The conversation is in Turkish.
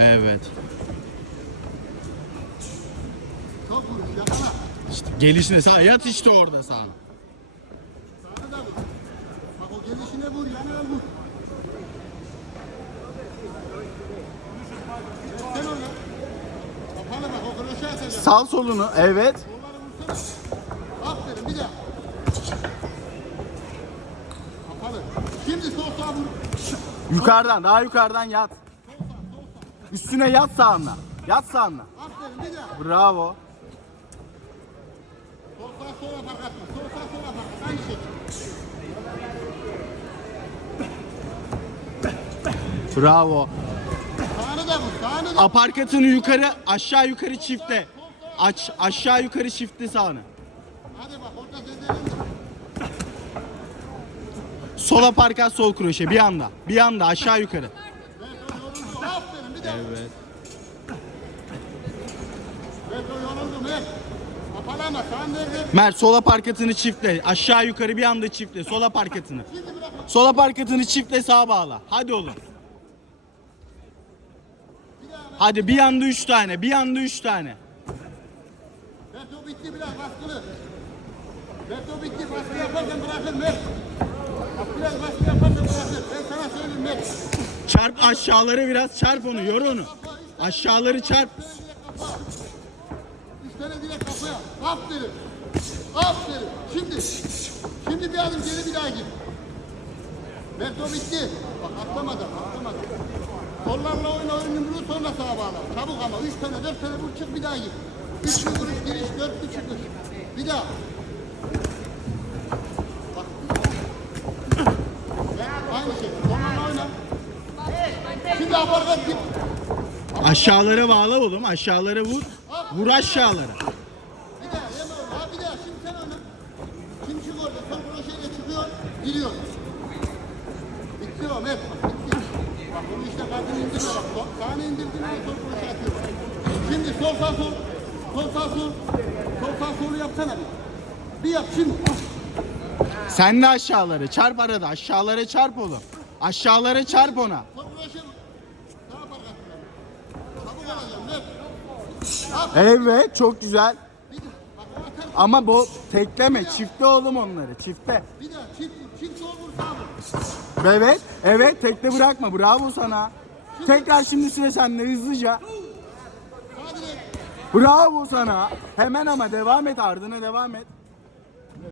Evet. İşte gelişine sağ yat işte orada sağ. Sağını da vur. Bak o gelişine vur. Yanına vur. Sen onu. Kapalı bak o kroşe atacak. Sal solunu. Evet. Aferin bir daha. Şimdi sol vur. Yukarıdan daha yukarıdan yat. Üstüne yat sağına. Yat sağına. Bravo. Bravo. Sağını. Aparkatını yukarı aşağı yukarı çifte. Aç aşağı yukarı çifte sağını. Hadi bak orada. Sol aparkat sol kroşe bir anda. Bir anda aşağı yukarı. Evet. Mert sol aparkatını çiftle. Aşağı yukarı bir anda çiftle. Sol aparkatını. Şimdi bırak. Sol aparkatını çiftle sağa bağla. Hadi oğlum. Hadi bir anda üç tane. Bir anda üç tane. Beto bitti biraz baskılı. Beto bitti baskı yaparsan bırakır ver. Çarp aşağıları biraz çarp onu. Yor onu. Aşağıları çarp. Üç tane direkt kafaya. Aferin. Aferin. Şimdi. Şimdi bir adım geri bir daha git. Beto bitti. Bak atlamadan atlamadan. Kollarla oyna oyun yumruğu sonra sağa bağla. Çabuk ama. Üç tane dört tane vur çık bir daha git. Üç bir vuruş giriş dört bir çıkış. Bir daha. Bak. Aynı şey. Kollarla oyna. Aşağılara bağla oğlum. Aşağılara vur. Vur aşağılara. Bir daha yeme onu. Ha bir daha şimdi sen oyna. Kim çık orada? Sol kroşeyle çıkıyor. Giriyor. Bitti o Mert. Bitti. Bak bunu işte kadın indirme bak. İndirdin ama sol kroşe atıyor. Şimdi sol sağ sol. Sol sağ sol. Sol sağ solu yapsana bir. Bir yap şimdi. Sen de aşağılara çarp arada. Aşağılara çarp oğlum. Aşağılara çarp ona. Sol kroşe sağ park atıyor. Çabuk olacağım Mert. Aferin. Evet çok güzel. Ama bu tekleme. Çifte oğlum onları. Çifte. Bir daha çift. Çift sol. Evet. Evet tekte bırakma. Bravo sana. Tekrar şimdi sıra sende hızlıca. Bravo sana. Hemen ama devam et ardına devam et.